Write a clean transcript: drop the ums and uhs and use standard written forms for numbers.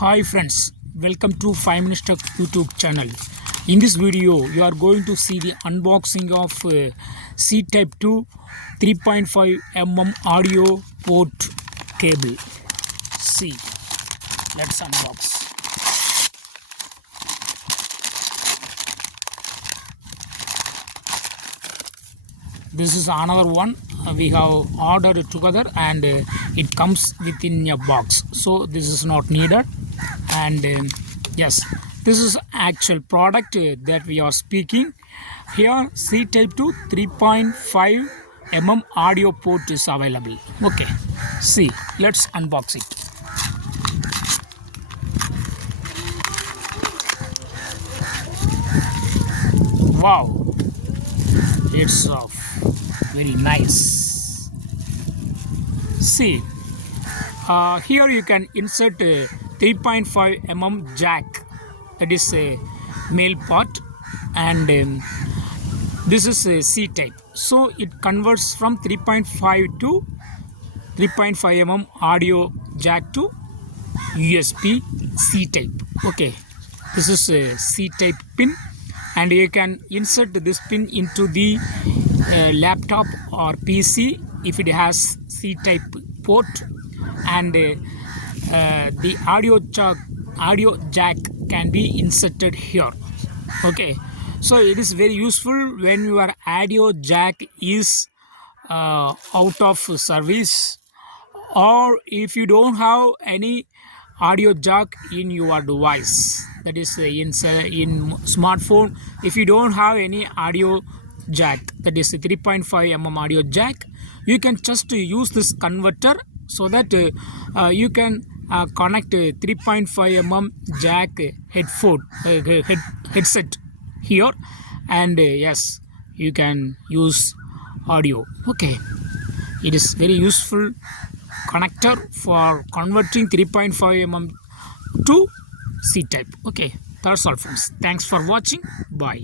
Hi friends, welcome to 5 Minutes Tech YouTube channel. In this video, you are going to see the unboxing of C-Type 2 3.5mm audio port cable. See, let's unbox. This is another one we have ordered together and it comes within a box, so this is not needed. And yes, this is actual product that we are speaking here. C-Type 2 3.5mm audio port is available. Okay, see, let's unbox it. Wow, it's very nice. See, here you can insert a 3.5mm jack, that is a male part, and this is a C-type, so it converts from 3.5 to 3.5mm audio jack to USB C-type. Okay, this is a C-type pin, and you can insert this pin into the laptop or PC if it has C-type port, and the audio jack can be inserted here. Okay, so it is very useful when your audio jack is out of service, or if you don't have any audio jack in your device, that is in smartphone. If you don't have any audio jack, that is 3.5mm audio jack, you can just use this converter so that you can connect 3.5mm jack headphone headset here, and yes, you can use audio. Okay, it is very useful connector for converting 3.5mm to C-type. Okay, that's all friends. Thanks for watching. Bye.